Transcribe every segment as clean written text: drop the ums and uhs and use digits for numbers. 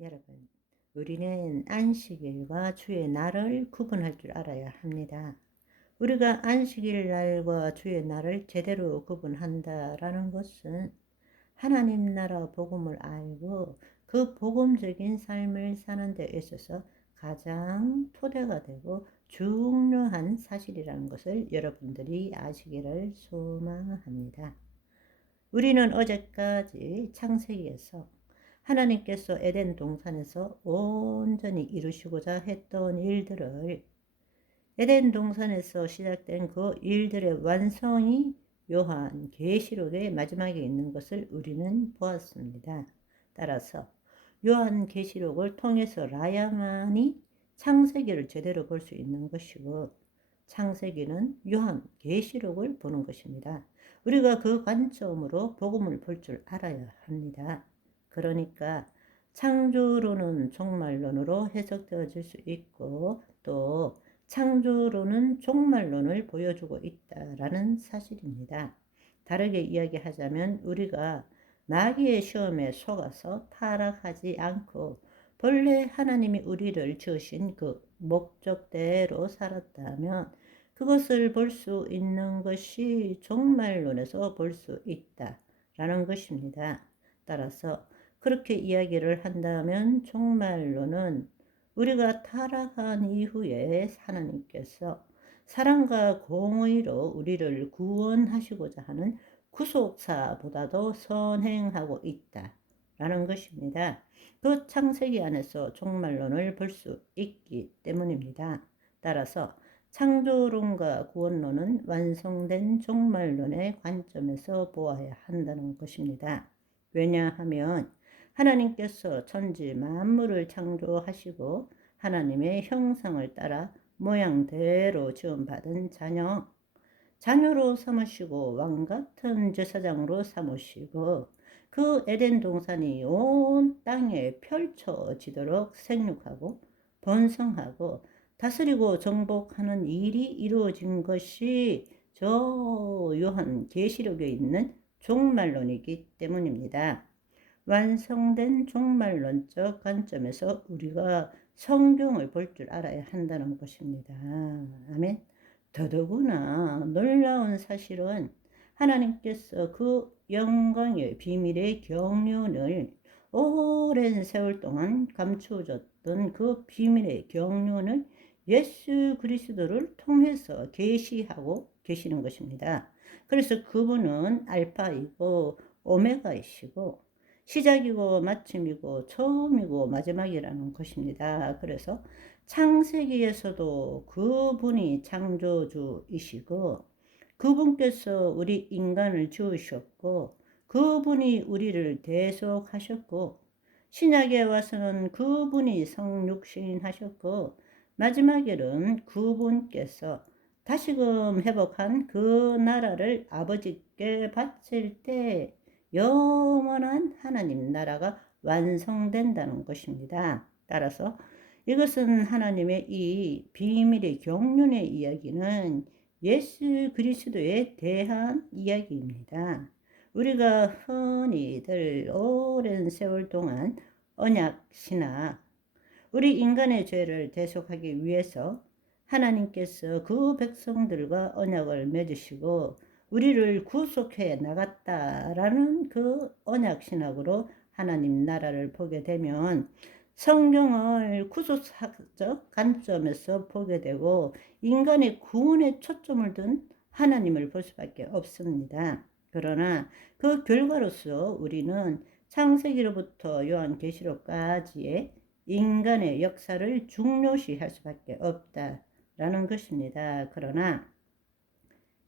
여러분, 우리는 안식일과 주의 날을 구분할 줄 알아야 합니다. 우리가 안식일 날과 주의 날을 제대로 구분한다라는 것은 하나님 나라 복음을 알고 그 복음적인 삶을 사는 데 있어서 가장 토대가 되고 중요한 사실이라는 것을 여러분들이 아시기를 소망합니다. 우리는 어제까지 창세기에서 하나님께서 에덴 동산에서 온전히 이루시고자 했던 일들을, 에덴 동산에서 시작된 그 일들의 완성이 요한 계시록의 마지막에 있는 것을 우리는 보았습니다. 따라서 요한 계시록을 통해서라야만이 창세기를 제대로 볼 수 있는 것이고, 창세기는 요한 계시록을 보는 것입니다. 우리가 그 관점으로 복음을 볼 줄 알아야 합니다. 그러니까 창조론은 종말론으로 해석되어질 수 있고, 또 창조론은 종말론을 보여주고 있다라는 사실입니다. 다르게 이야기하자면 우리가 마귀의 시험에 속아서 타락하지 않고 본래 하나님이 우리를 지으신 그 목적대로 살았다면 그것을 볼 수 있는 것이 종말론에서 볼 수 있다라는 것입니다. 따라서 그렇게 이야기를 한다면 종말론은 우리가 타락한 이후에 하나님께서 사랑과 공의로 우리를 구원하시고자 하는 구속사보다도 선행하고 있다라는 것입니다. 그 창세기 안에서 종말론을 볼 수 있기 때문입니다. 따라서 창조론과 구원론은 완성된 종말론의 관점에서 보아야 한다는 것입니다. 왜냐하면 하나님께서 천지 만물을 창조하시고 하나님의 형상을 따라 모양대로 지음받은 자녀로 삼으시고 왕같은 제사장으로 삼으시고 그 에덴 동산이 온 땅에 펼쳐지도록 생육하고 번성하고 다스리고 정복하는 일이 이루어진 것이 저 요한 계시록에 있는 종말론이기 때문입니다. 완성된 종말론적 관점에서 우리가 성경을 볼 줄 알아야 한다는 것입니다. 아멘. 더더구나 놀라운 사실은 하나님께서 그 영광의 비밀의 경륜을 오랜 세월 동안 감추어졌던 그 비밀의 경륜을 예수 그리스도를 통해서 계시하고 계시는 것입니다. 그래서 그분은 알파이고 오메가이시고 시작이고 마침이고 처음이고 마지막이라는 것입니다. 그래서 창세기에서도 그분이 창조주이시고 그분께서 우리 인간을 지으셨고 그분이 우리를 대속하셨고 신약에 와서는 그분이 성육신하셨고 마지막에는 그분께서 다시금 회복한 그 나라를 아버지께 바칠 때 영원한 하나님 나라가 완성된다는 것입니다. 따라서 이것은 하나님의 이 비밀의 경륜의 이야기는 예수 그리스도에 대한 이야기입니다. 우리가 흔히들 오랜 세월 동안 언약 신학, 우리 인간의 죄를 대속하기 위해서 하나님께서 그 백성들과 언약을 맺으시고 우리를 구속해 나갔다라는 그 언약 신학으로 하나님 나라를 보게 되면 성경을 구속사적 관점에서 보게 되고 인간의 구원에 초점을 둔 하나님을 볼 수밖에 없습니다. 그러나 그 결과로서 우리는 창세기로부터 요한계시록까지의 인간의 역사를 중요시할 수밖에 없다라는 것입니다. 그러나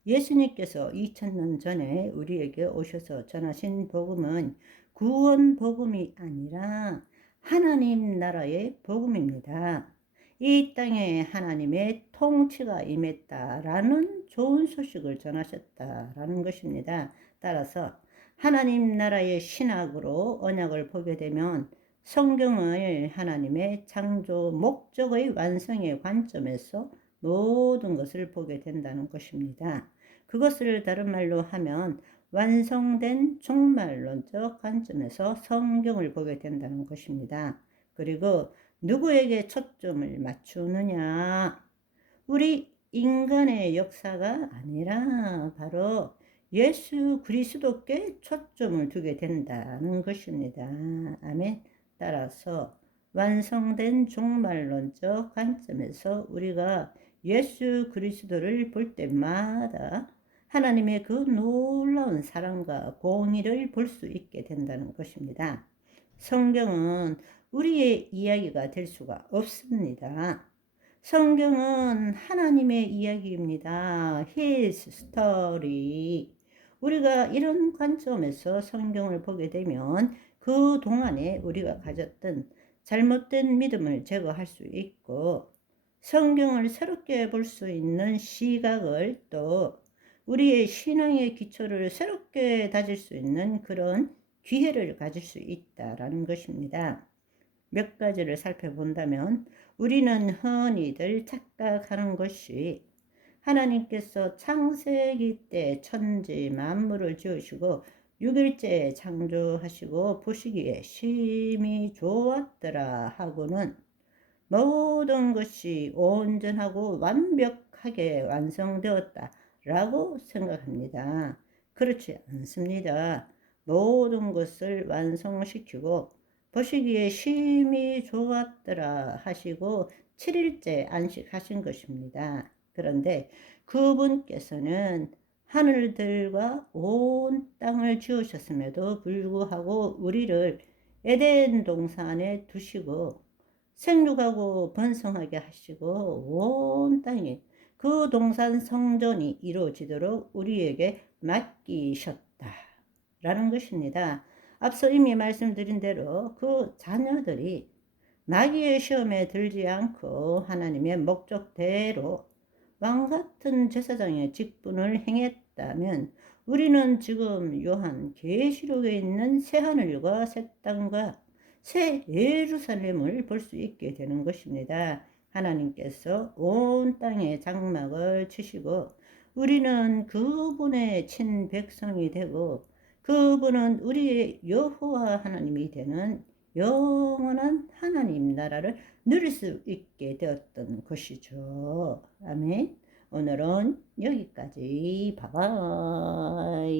예수님께서 2000년 전에 우리에게 오셔서 전하신 복음은 구원 복음이 아니라 하나님 나라의 복음입니다. 이 땅에 하나님의 통치가 임했다라는 좋은 소식을 전하셨다라는 것입니다. 따라서 하나님 나라의 신학으로 언약을 보게 되면 성경을 하나님의 창조 목적의 완성의 관점에서 모든 것을 보게 된다는 것입니다. 그것을 다른 말로 하면 완성된 종말론적 관점에서 성경을 보게 된다는 것입니다. 그리고 누구에게 초점을 맞추느냐? 우리 인간의 역사가 아니라 바로 예수 그리스도께 초점을 두게 된다는 것입니다. 아멘. 따라서 완성된 종말론적 관점에서 우리가 예수 그리스도를 볼 때마다 하나님의 그 놀라운 사랑과 공의를 볼 수 있게 된다는 것입니다. 성경은 우리의 이야기가 될 수가 없습니다. 성경은 하나님의 이야기입니다. His story. 우리가 이런 관점에서 성경을 보게 되면 그 동안에 우리가 가졌던 잘못된 믿음을 제거할 수 있고, 성경을 새롭게 볼 수 있는 시각을, 또 우리의 신앙의 기초를 새롭게 다질 수 있는 그런 기회를 가질 수 있다라는 것입니다. 몇 가지를 살펴본다면, 우리는 흔히들 착각하는 것이 하나님께서 창세기 때 천지 만물을 지으시고 6일째에 창조하시고 보시기에 심히 좋았더라 하고는 모든 것이 온전하고 완벽하게 완성되었다 라고 생각합니다. 그렇지 않습니다. 모든 것을 완성시키고 보시기에 심히 좋았더라 하시고 7일째 안식하신 것입니다. 그런데 그분께서는 하늘들과 온 땅을 지으셨음에도 불구하고 우리를 에덴 동산에 두시고 생육하고 번성하게 하시고 온 땅에 그 동산 성전이 이루어지도록 우리에게 맡기셨다라는 것입니다. 앞서 이미 말씀드린 대로 그 자녀들이 마귀의 시험에 들지 않고 하나님의 목적대로 왕같은 제사장의 직분을 행했다면 우리는 지금 요한 계시록에 있는 새하늘과 새 땅과 새 예루살렘을 볼 수 있게 되는 것입니다. 하나님께서 온 땅에 장막을 치시고 우리는 그분의 친백성이 되고 그분은 우리의 여호와 하나님이 되는 영원한 하나님 나라를 누릴 수 있게 되었던 것이죠. 아멘. 오늘은 여기까지. 바이바이.